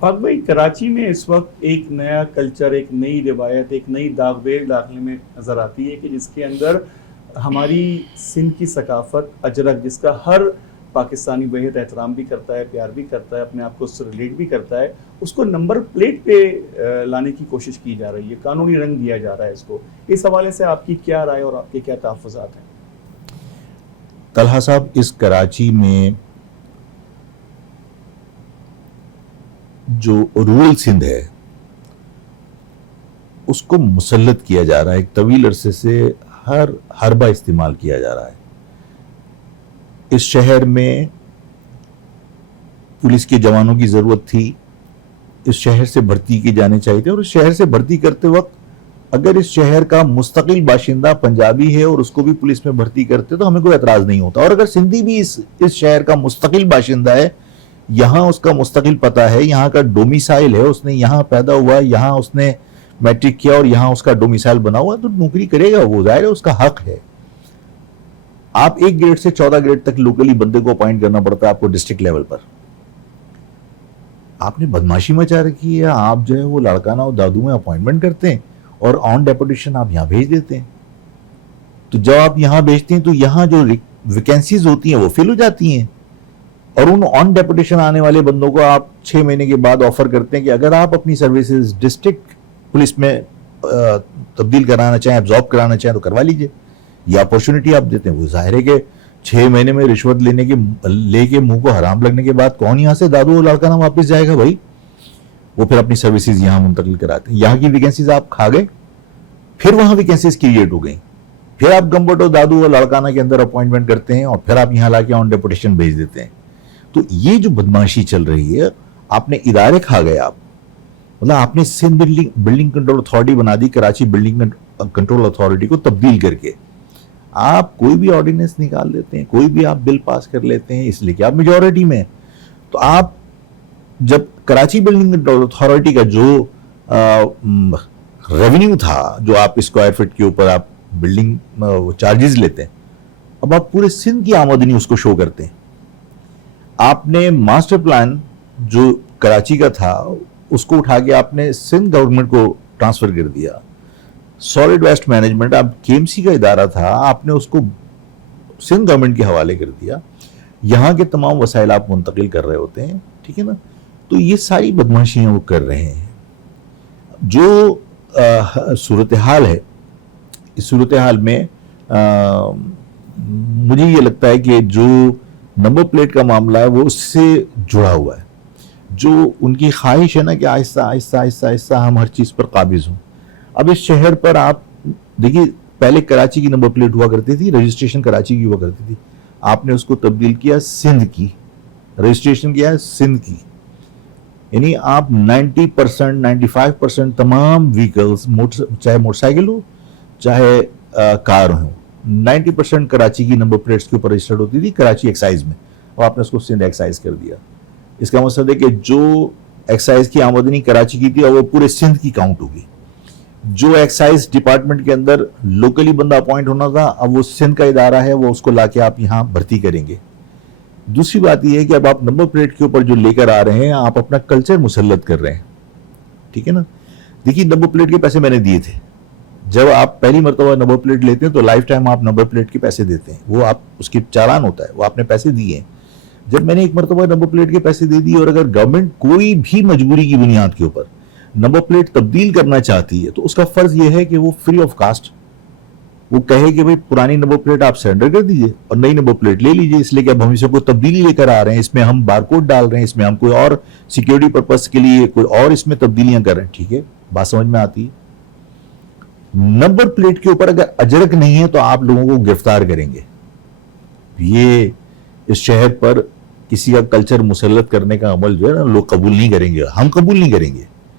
فاروق بھائی، کراچی میں اس وقت ایک نیا کلچر، ایک نئی روایت، ایک نئی داغ بیل داخلے میں نظر آتی ہے کہ جس کے اندر ہماری سندھ کی ثقافت اجرک، جس کا ہر پاکستانی بہت احترام بھی کرتا ہے، پیار بھی کرتا ہے، اپنے آپ کو اس سے ریلیٹ بھی کرتا ہے، اس کو نمبر پلیٹ پہ لانے کی کوشش کی جا رہی ہے، قانونی رنگ دیا جا رہا ہے اس کو. اس حوالے سے آپ کی کیا رائے اور آپ کے کیا تحفظات ہیں؟ طلحہ صاحب، اس کراچی میں جو رورل سندھ ہے اس کو مسلط کیا جا رہا ہے، ایک طویل عرصے سے ہر حربہ استعمال کیا جا رہا ہے. اس شہر میں پولیس کے جوانوں کی ضرورت تھی، اس شہر سے بھرتی کی جانے چاہیے تھے، اور اس شہر سے بھرتی کرتے وقت اگر اس شہر کا مستقل باشندہ پنجابی ہے اور اس کو بھی پولیس میں بھرتی کرتے تو ہمیں کوئی اعتراض نہیں ہوتا. اور اگر سندھی بھی اس شہر کا مستقل باشندہ ہے، یہاں اس کا مستقل پتہ ہے، یہاں کا ڈومیسائل ہے، اس نے یہاں پیدا ہوا، یہاں اس نے میٹرک کیا اور یہاں اس کا ڈومیسائل بنا ہوا، تو نوکری کرے گا، وہ ظاہر ہے اس کا حق ہے. آپ 1 گریڈ سے 14 گریڈ تک لوکلی بندے کو اپوائنٹ کرنا پڑتا ہے آپ کو ڈسٹرکٹ لیول پر. آپ نے بدماشی مچا رکھی ہے، آپ جو ہے وہ لڑکانہ اور دادو میں اپوائنٹمنٹ کرتے ہیں اور آن ڈیپوٹیشن آپ یہاں بھیج دیتے ہیں. تو جب آپ یہاں بھیجتے ہیں تو یہاں جو ویکینسیز ہوتی ہیں وہ فل ہو جاتی ہیں، اور ان آن ڈیپوٹیشن آنے والے بندوں کو آپ 6 مہینے کے بعد آفر کرتے ہیں کہ اگر آپ اپنی سروسز ڈسٹرکٹ پولیس میں تبدیل کرانا چاہیں، ابزارب کرانا چاہیں تو کروا لیجئے. یہ اپورچونٹی آپ دیتے ہیں. وہ ظاہر ہے کہ 6 مہینے میں رشوت لے کے منہ کو حرام لگنے کے بعد کون یہاں سے دادو لڑکانہ واپس جائے گا بھائی؟ وہ پھر اپنی سروسز یہاں منتقل کراتے ہیں. یہاں کی ویکینسیز آپ کھا گئے، پھر وہاں ویکینسیز کریٹ ہو گئی، پھر آپ گمبٹ اور دادو اور لڑکانہ کے اندر اپوائنٹمنٹ کرتے ہیں اور پھر آپ یہاں لا کے آن ڈیپوٹیشن بھیج دیتے ہیں. تو یہ جو بدماشی چل رہی ہے، آپ نے ادارے کھا گئے. آپ مطلب آپ نے سندھ بلڈنگ کنٹرول اتھارٹی بنا دی، کراچی بلڈنگ کنٹرول اتھارٹی کو تبدیل کر کے آپ کوئی بھی آرڈیننس نکال لیتے ہیں، کوئی بھی آپ بل پاس کر لیتے ہیں، اس لیے کہ آپ میجورٹی میں. تو آپ جب کراچی بلڈنگ کنٹرول اتھارٹی کا جو ریونیو تھا، جو آپ اسکوائر فٹ کے اوپر آپ بلڈنگ چارجز لیتے ہیں، اب آپ پورے سندھ کی آمدنی اس کو شو کرتے ہیں. آپ نے ماسٹر پلان جو کراچی کا تھا اس کو اٹھا کے آپ نے سندھ گورنمنٹ کو ٹرانسفر کر دیا. سالڈ ویسٹ مینجمنٹ آپ کے ایم سی کا ادارہ تھا، آپ نے اس کو سندھ گورنمنٹ کے حوالے کر دیا. یہاں کے تمام وسائل آپ منتقل کر رہے ہوتے ہیں، ٹھیک ہے نا. تو یہ ساری بدماشیاں وہ کر رہے ہیں. جو صورتحال ہے، اس صورتحال میں مجھے یہ لگتا ہے کہ جو نمبر پلیٹ کا معاملہ ہے وہ اس سے جڑا ہوا ہے. جو ان کی خواہش ہے نا کہ آہستہ آہستہ آہستہ آہستہ ہم ہر چیز پر قابض ہوں. اب اس شہر پر آپ دیکھیے، پہلے کراچی کی نمبر پلیٹ ہوا کرتی تھی، رجسٹریشن کراچی کی ہوا کرتی تھی، آپ نے اس کو تبدیل کیا سندھ کی، رجسٹریشن کیا ہے سندھ کی. یعنی آپ 90% 95% تمام ویکلز، چاہے موٹر سائیکل ہو چاہے کار ہو، 90% کراچی کی نمبر پلیٹس کے اوپر رجسٹرڈ ہوتی تھی کراچی ایکسائز میں، اور آپ نے اس کو سندھ ایکسائز کر دیا. اس کا مطلب ہے کہ جو ایکسائز کی آمدنی کراچی کی تھی وہ پورے سندھ کی کاؤنٹ ہوگی. جو ایکسائز ڈپارٹمنٹ کے اندر لوکلی بندہ اپوائنٹ ہونا تھا، اب وہ سندھ کا ادارہ ہے، وہ اس کو لا کے آپ یہاں بھرتی کریں گے. دوسری بات یہ ہے کہ اب آپ نمبر پلیٹ کے اوپر جو لے کر آ رہے ہیں، آپ اپنا کلچر مسلط کر رہے ہیں، ٹھیک ہے نا. دیکھیے، نمبر پلیٹ کے پیسے میں نے دیے تھے. جب آپ پہلی مرتبہ نمبر پلیٹ لیتے ہیں تو لائف ٹائم آپ نمبر پلیٹ کے پیسے دیتے ہیں، وہ آپ اس کی چالان ہوتا ہے، وہ آپ نے پیسے دیے ہیں. جب میں نے ایک مرتبہ نمبر پلیٹ کے پیسے دے دیے، اور اگر گورنمنٹ کوئی بھی مجبوری کی بنیاد کے اوپر نمبر پلیٹ تبدیل کرنا چاہتی ہے تو اس کا فرض یہ ہے کہ وہ فری آف کاسٹ وہ کہے کہ بھئی پرانی نمبر پلیٹ آپ سرنڈر کر دیجئے اور نئی نمبر پلیٹ لے لیجئے، اس لیے کہ اب ہم اسے کوئی تبدیلی لے کر آ رہے ہیں، اس میں ہم بار کوڈ ڈال رہے ہیں، اس میں ہم کوئی اور سیکیورٹی پرپس کے لیے کوئی اور اس میں تبدیلیاں کر رہے ہیں. ٹھیک ہے، بات سمجھ میں آتی ہے. نمبر پلیٹ کے اوپر اگر اجرک نہیں ہے تو آپ لوگوں کو گرفتار کریں گے. یہ اس شہر پر کسی کا کلچر مسلط کرنے کا عمل جو ہے نا لوگ قبول نہیں کریں گے، ہم قبول نہیں کریں گے.